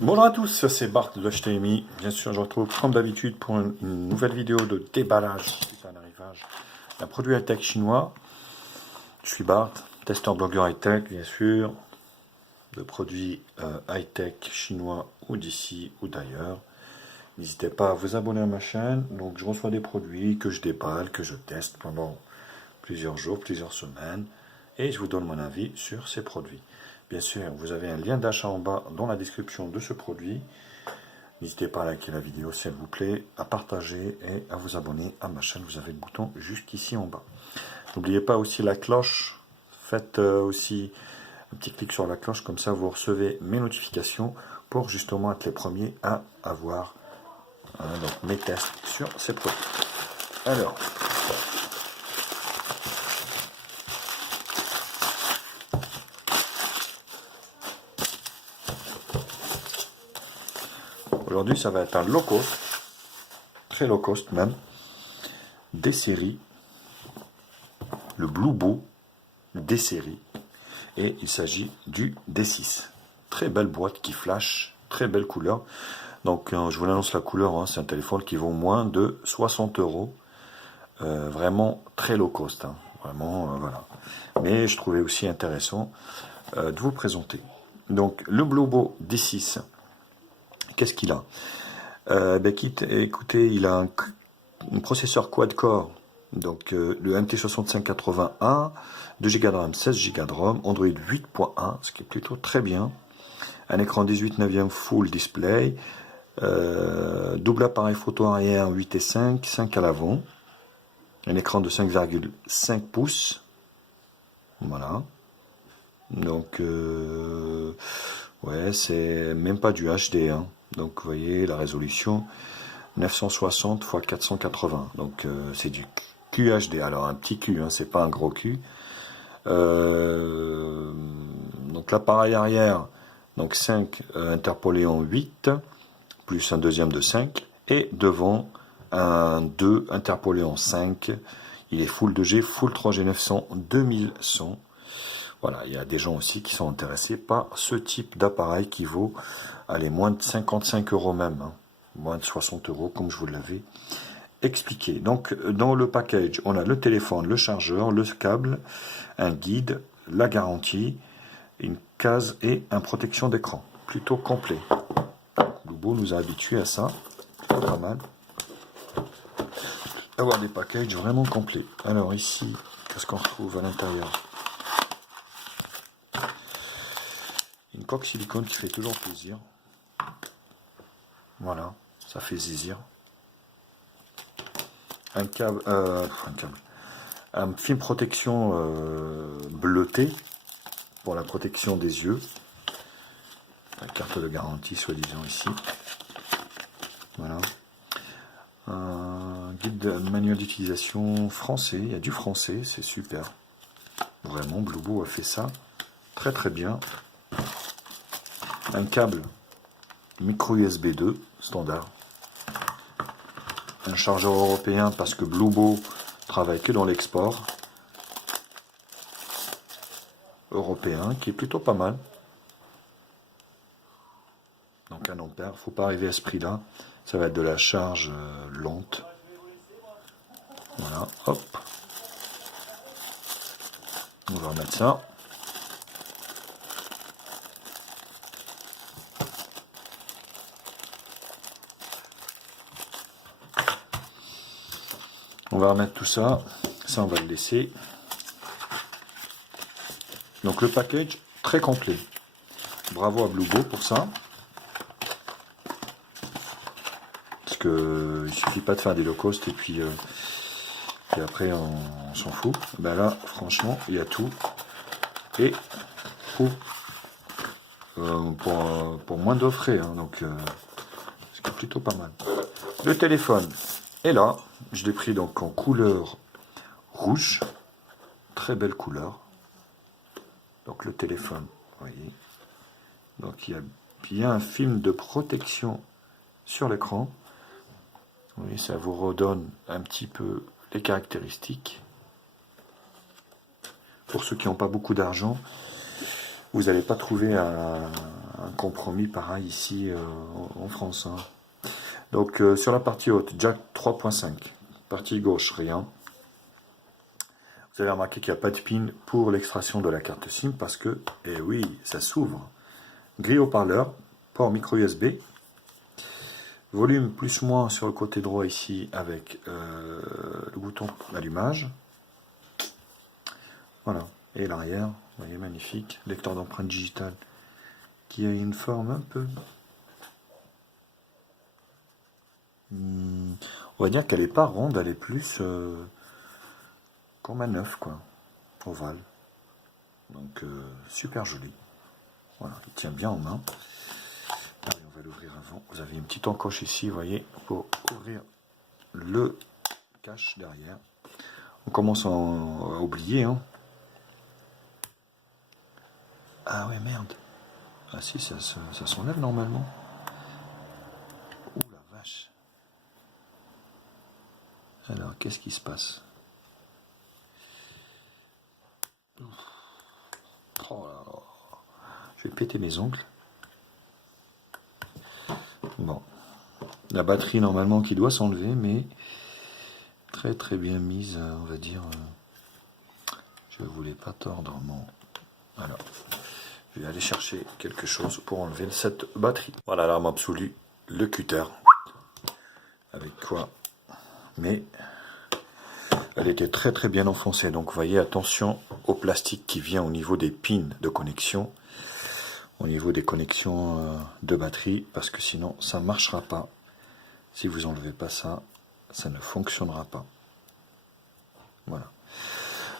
Bonjour à tous, c'est Bart de HTMI. Bien sûr, je retrouve comme d'habitude pour une nouvelle vidéo de déballage suite à l'arrivage d'un produit high-tech chinois. Je suis Bart, testeur blogueur high-tech, bien sûr, de produits high-tech chinois ou d'ici ou d'ailleurs. N'hésitez pas à vous abonner à ma chaîne. Donc, je reçois des produits que je déballe, que je teste pendant plusieurs jours, plusieurs semaines, et je vous donne mon avis sur ces produits. Bien sûr, vous avez un lien d'achat en bas dans la description de ce produit. N'hésitez pas à liker la vidéo s'il vous plaît, à partager et à vous abonner à ma chaîne. Vous avez le bouton juste ici en bas. N'oubliez pas aussi la cloche. Faites aussi un petit clic sur la cloche, comme ça vous recevez mes notifications pour justement être les premiers à avoir donc mes tests sur ces produits. Alors, aujourd'hui ça va être un low cost, très low cost même, des séries, le Blue Boo des séries, et il s'agit du D6. Très belle boîte qui flash, très belle couleur. Donc je vous annonce la couleur, hein, c'est un téléphone qui vaut moins de 60 €. Vraiment très low cost, hein, vraiment voilà. Mais je trouvais aussi intéressant de vous présenter. Donc le Blue Boo D6, qu'est-ce qu'il a? Écoutez, il a un processeur quad-core, donc le MT6580A, 2 Go de RAM, 16 Go de ROM, Android 8.1, ce qui est plutôt très bien. Un écran 18/9 full display, double appareil photo arrière 8 et 5, 5 à l'avant, un écran de 5,5 pouces, voilà. Donc, ouais, c'est même pas du HD, hein. Donc, vous voyez la résolution 960 x 480. Donc, c'est du QHD. Alors, un petit Q, hein, c'est pas un gros Q. Donc, l'appareil arrière, donc 5 interpolé en 8, plus un deuxième de 5. Et devant, un 2 interpolé en 5. Il est full 2G, full 3G 900, 2100. Voilà, il y a des gens aussi qui sont intéressés par ce type d'appareil qui vaut, allez, moins de 55 € même, hein, moins de 60 € comme je vous l'avais expliqué. Donc dans le package, on a le téléphone, le chargeur, le câble, un guide, la garantie, une case et un protection d'écran. Plutôt complet. Loubou nous a habitués à ça, pas mal. Avoir des packages vraiment complets. Alors ici, qu'est-ce qu'on retrouve à l'intérieur? Une coque silicone qui fait toujours plaisir. Voilà, ça fait zizir. Un câble, un film protection bleuté pour la protection des yeux. La carte de garantie, soi-disant ici. Voilà. Un guide de manuel d'utilisation français. Il y a du français, c'est super. Vraiment, Blue Boo a fait ça très très bien. Un câble micro USB 2 standard. Un chargeur européen parce que Blue Boo travaille que dans l'export européen, qui est plutôt pas mal. Donc 1 ampère, faut pas arriver à ce prix-là. Ça va être de la charge lente. Voilà, hop. On va remettre ça. On va remettre tout ça. Ça, on va le laisser. Donc le package, très complet. Bravo à Blue Boo pour ça. Parce que il suffit pas de faire des low cost et puis après on s'en fout. Ben là, franchement, il y a tout. Et pour moins de frais. Hein, donc c'est plutôt pas mal. Le téléphone est là. Je l'ai pris donc en couleur rouge. Très belle couleur. Donc le téléphone, vous voyez. Donc il y a bien un film de protection sur l'écran. Oui, ça vous redonne un petit peu les caractéristiques. Pour ceux qui n'ont pas beaucoup d'argent, vous n'allez pas trouver un compromis pareil ici en France. Hein. Donc sur la partie haute, jack 3.5. Partie gauche, rien. Vous avez remarqué qu'il n'y a pas de pin pour l'extraction de la carte SIM parce que, eh oui, ça s'ouvre. Grille haut-parleur, port micro USB. Volume plus-moins sur le côté droit ici avec le bouton d'allumage. Voilà. Et l'arrière, vous voyez, magnifique. Lecteur d'empreinte digitale qui a une forme un peu... on va dire qu'elle n'est pas ronde, elle est plus comme un œuf, quoi. Ovale. Donc, super joli. Voilà, il tient bien en main. Allez, on va l'ouvrir avant. Vous avez une petite encoche ici, vous voyez, pour ouvrir le cache derrière. On commence à oublier, hein. Ah ouais, merde. Ah si, ça s'enlève normalement. Ouh la vache. Alors, qu'est-ce qui se passe? Oh là là. Je vais péter mes ongles. Bon. La batterie normalement qui doit s'enlever, mais très très bien mise, on va dire. Je ne voulais pas tordre mon... Voilà. Je vais aller chercher quelque chose pour enlever cette batterie. Voilà, l'arme absolue, le cutter. Avec quoi? Mais elle était très très bien enfoncée. Donc vous voyez, attention au plastique qui vient au niveau des pins de connexion. Au niveau des connexions de batterie. Parce que sinon, ça ne marchera pas. Si vous n'enlevez pas ça, ça ne fonctionnera pas. Voilà.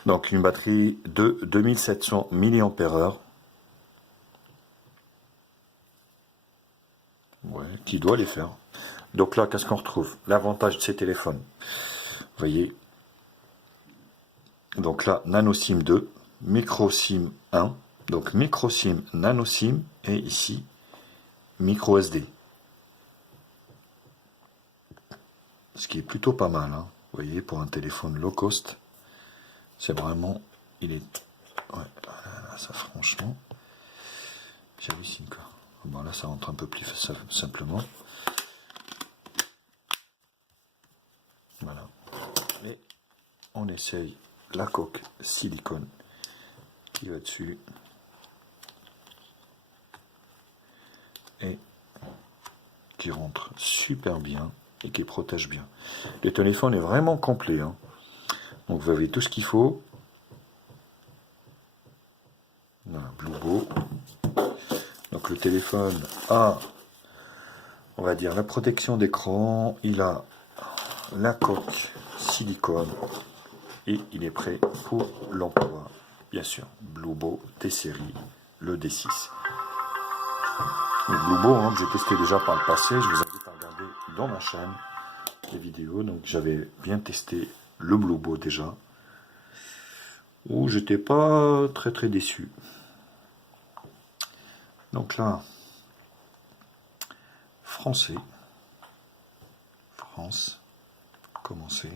Donc une batterie de 2700 mAh. Ouais, qui doit les faire. Donc là, qu'est-ce qu'on retrouve? L'avantage de ces téléphones. Vous voyez. Donc là, nano SIM 2, micro SIM 1. Donc micro SIM, nano SIM et ici, micro SD. Ce qui est plutôt pas mal. Hein. Vous voyez, pour un téléphone low cost, c'est vraiment... Il est... Ouais, là, ça franchement... J'hallucine quoi. Bon là, ça rentre un peu plus simplement. Voilà. Et on essaye la coque silicone qui va dessus. Et qui rentre super bien et qui protège bien. Le téléphone est vraiment complet. Hein. Donc vous avez tout ce qu'il faut. Voilà, Bluebo. Donc le téléphone a, on va dire, la protection d'écran. Il a la coque silicone et il est prêt pour l'emploi. Bien sûr, Bluebo T-Série, le D6. Le Bluebo, hein, que j'ai testé déjà par le passé, je vous invite à regarder dans ma chaîne les vidéos. Donc j'avais bien testé le Bluebo déjà, où j'étais pas très très déçu. Donc là, français, France, commencer.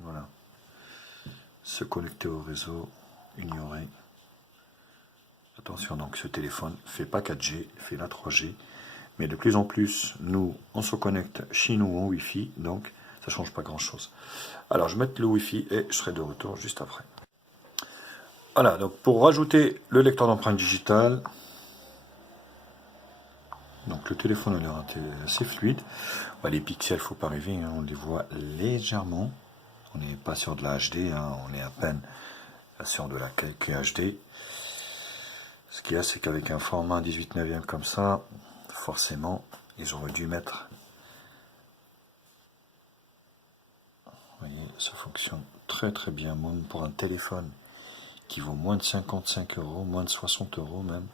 Voilà. Se connecter au réseau, ignorer. Attention, donc ce téléphone fait pas 4G, fait la 3G. Mais de plus en plus, nous, on se connecte chez nous en Wi-Fi, donc ça change pas grand-chose. Alors, je vais mettre le Wi-Fi et je serai de retour juste après. Voilà, donc pour rajouter le lecteur d'empreinte digitale, donc le téléphone a l'air assez fluide. Bah, les pixels, faut pas rêver, hein, on les voit légèrement. On n'est pas sur de la HD, hein, on est à peine sur de la QHD. Ce qu'il y a, c'est qu'avec un format 18/9 comme ça, forcément, ils auraient dû mettre. Vous voyez, ça fonctionne très très bien, même pour un téléphone qui vaut moins de 55 euros, moins de 60 euros même.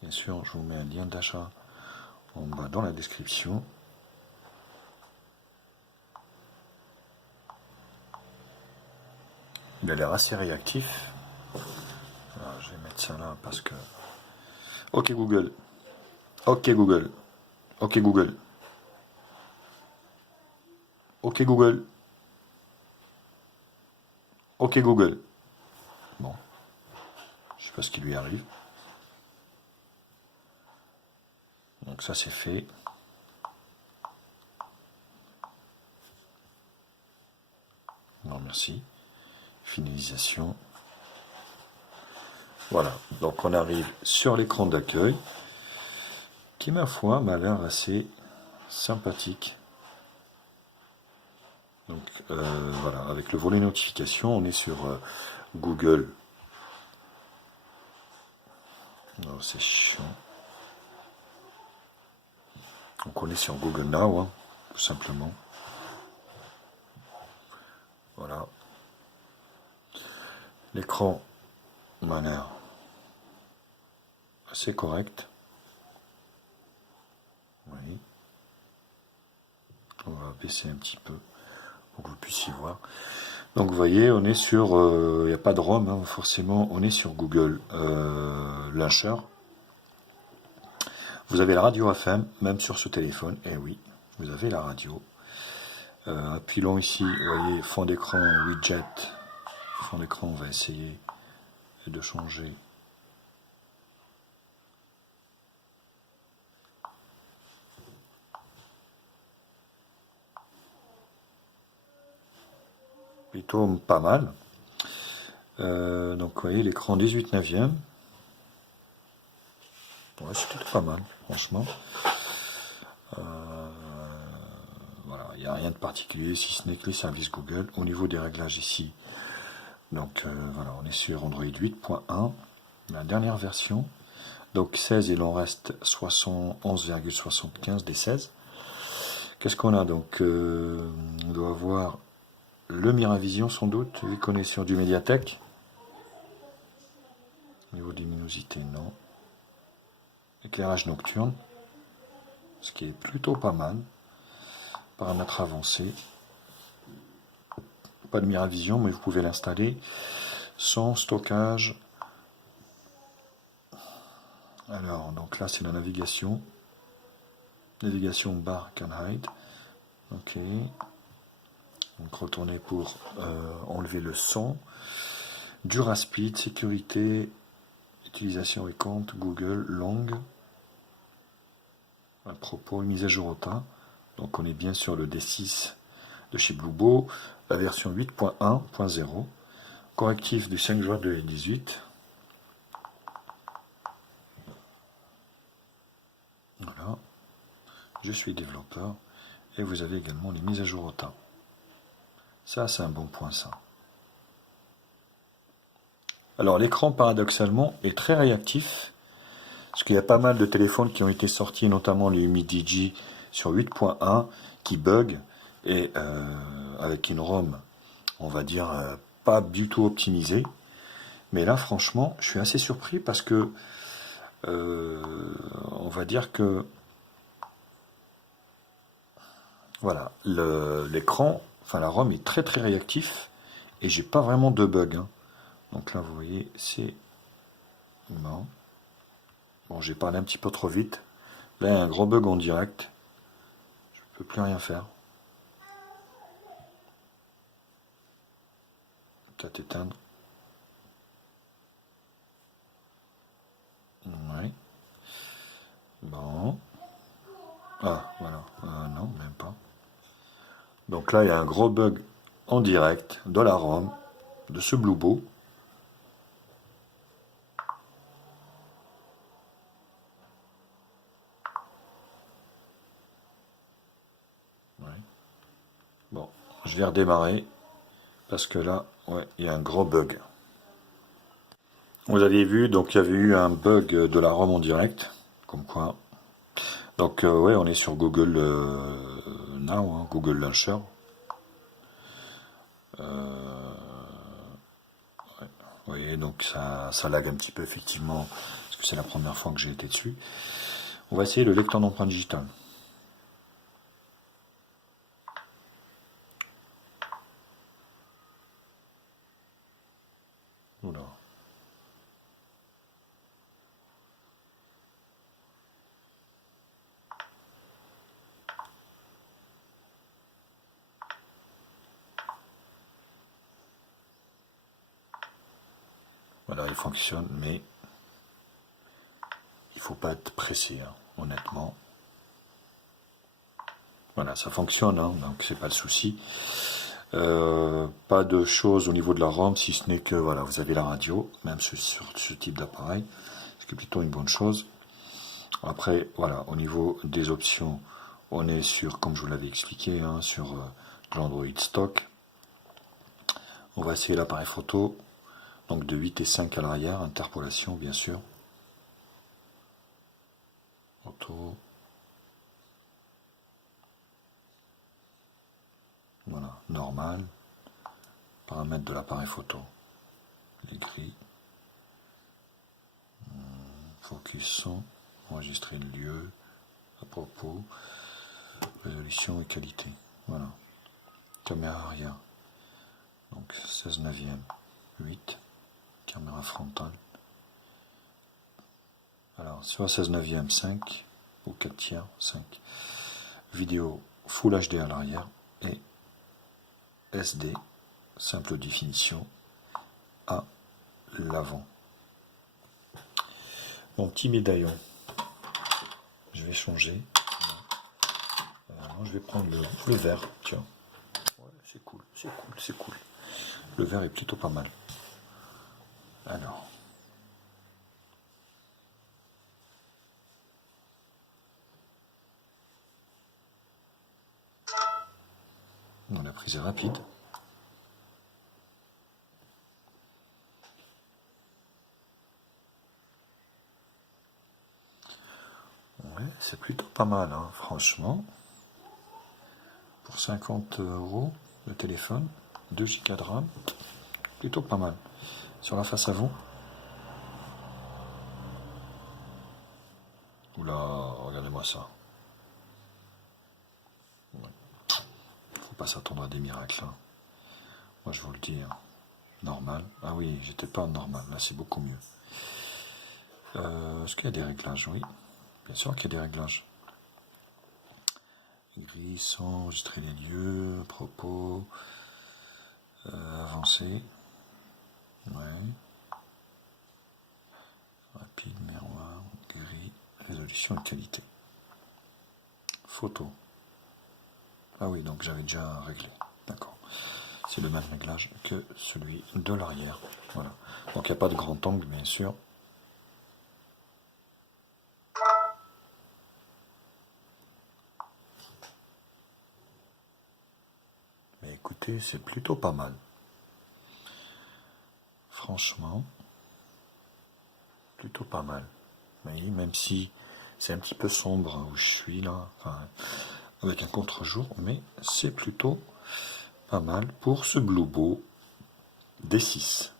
Bien sûr, je vous mets un lien d'achat en bas dans la description. Il a l'air assez réactif. Alors, je vais mettre ça là parce que... Ok Google. Ok Google. Ok Google. Ok Google. OK Google. Bon, je sais pas ce qui lui arrive. Donc ça c'est fait. Non, merci. Finalisation. Voilà, donc on arrive sur l'écran d'accueil, qui ma foi m'a l'air assez sympathique. Donc voilà, avec le volet notification, on est sur Google. Non, c'est chiant. Donc on est sur Google Now, hein, tout simplement. Voilà. L'écran m'a l'air assez correct. Oui. On va baisser un petit peu pour que vous puissiez voir. Donc vous voyez, on est sur, il n'y a pas de ROM, hein, forcément, on est sur Google Launcher. Vous avez la radio FM, même sur ce téléphone, et oui, vous avez la radio. Appuyons ici, vous voyez, fond d'écran, widget, fond d'écran, on va essayer de changer. Plutôt pas mal. Donc vous voyez, l'écran 18/9e. Ouais, c'est plutôt pas mal, franchement. Voilà, il n'y a rien de particulier, si ce n'est que les services Google. Au niveau des réglages ici, donc voilà, on est sur Android 8.1, la dernière version. Donc 16, il en reste 71,75 des 16. Qu'est-ce qu'on a donc on doit avoir le Miravision sans doute, vu qu'on est sur du Mediatek. Au niveau des luminosités, non. Éclairage nocturne, ce qui est plutôt pas mal. Paramètres avancés. Pas de Miravision, mais vous pouvez l'installer sans stockage. Alors, donc là, c'est la navigation. Navigation bar can hide. Ok. Donc, retourner pour enlever le son. Duraspeed, sécurité, utilisation et compte, Google, langue. À propos, une mise à jour au temps. Donc, on est bien sur le D6 de chez Bluebo, la version 8.1.0. Correctif du 5 juin 2018. Voilà. Je suis développeur. Et vous avez également les mises à jour au temps. Ça, c'est un bon point, ça. Alors, l'écran, paradoxalement, est très réactif. Parce qu'il y a pas mal de téléphones qui ont été sortis, notamment les Mi Digi sur 8.1, qui bug. Et avec une ROM, on va dire, pas du tout optimisée. Mais là, franchement, je suis assez surpris parce que, on va dire que, voilà, l'écran, enfin la ROM est très très réactif et j'ai pas vraiment de bug. Hein. Donc là, vous voyez, c'est... Non. Bon, j'ai parlé un petit peu trop vite. Là, il y a un gros bug en direct. Je peux plus rien faire. Peut-être éteindre. Oui. Bon. Ah, voilà. Non, même pas. Donc là, il y a un gros bug en direct de la ROM, de ce Bluebo. Ouais. Bon, je vais redémarrer parce que là, ouais, il y a un gros bug. Vous aviez vu, donc il y avait eu un bug de la ROM en direct, comme quoi. Donc ouais, on est sur Google Now, hein, Google Launcher. Ouais. Vous voyez, donc ça lag un petit peu effectivement, parce que c'est la première fois que j'ai été dessus. On va essayer le lecteur d'empreintes digitales. Oula. Voilà, il fonctionne, mais il faut pas être pressé, hein, honnêtement. Voilà, ça fonctionne, hein, donc c'est pas le souci. Pas de choses au niveau de la ROM, si ce n'est que voilà, vous avez la radio, même sur ce type d'appareil, ce qui est plutôt une bonne chose. Après, voilà, au niveau des options, on est sur, comme je vous l'avais expliqué, hein, sur l'Android stock. On va essayer l'appareil photo, donc de 8 et 5 à l'arrière, interpolation bien sûr. Auto. Voilà, normal. Paramètres de l'appareil photo. Les gris. Focus son. Enregistrer le lieu. À propos. Résolution et qualité. Voilà. Caméra arrière. Donc 16 neuvième. 8. Caméra frontale. Alors, sur 16 neuvième, 5. Ou 4 tiers, 5. Vidéo Full HD à l'arrière. Et SD, simple définition, à l'avant. Mon petit médaillon, je vais changer. Je vais prendre le vert, tiens. Ouais, c'est cool, c'est cool, c'est cool. Le vert est plutôt pas mal. Alors. La prise est rapide. Ouais, c'est plutôt pas mal, hein, franchement. Pour 50 € le téléphone, 2 Go de RAM, plutôt pas mal. Sur la face avant. Oula, regardez-moi ça. Faut pas s'attendre à des miracles. Hein. Moi, je vous le dis. Hein. Normal. Ah oui, j'étais pas en normal. Là, c'est beaucoup mieux. Est-ce qu'il y a des réglages? Oui. Bien sûr qu'il y a des réglages. Gris, son, enregistrer les lieux, à propos, avancer. Ouais. Rapide, miroir, gris, résolution et qualité. Photo. Ah oui, donc j'avais déjà réglé. D'accord. C'est le même réglage que celui de l'arrière. Voilà. Donc il n'y a pas de grand angle, bien sûr. Mais écoutez, c'est plutôt pas mal. Franchement, plutôt pas mal. Oui, même si c'est un petit peu sombre où je suis là, enfin, avec un contre-jour, mais c'est plutôt pas mal pour ce Bluebo D6.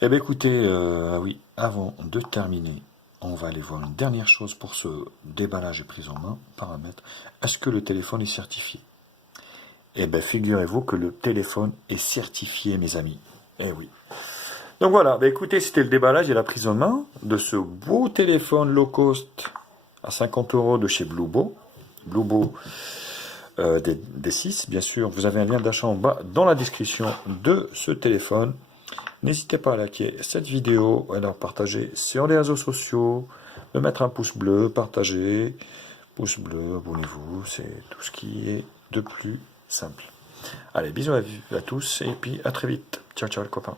Eh bien écoutez, oui, avant de terminer, on va aller voir une dernière chose pour ce déballage et prise en main, paramètres. Est-ce que le téléphone est certifié? Eh bien figurez-vous que le téléphone est certifié, mes amis. Eh oui. Donc voilà, bah écoutez, c'était le déballage et la prise en main de ce beau téléphone low cost à 50 € de chez Bluebo. Bluebo des 6, bien sûr. Vous avez un lien d'achat en bas dans la description de ce téléphone. N'hésitez pas à liker cette vidéo, à la partager sur les réseaux sociaux, de mettre un pouce bleu, partager, pouce bleu, abonnez-vous, c'est tout ce qui est de plus simple. Allez, bisous à tous et puis à très vite. Ciao, ciao les copains.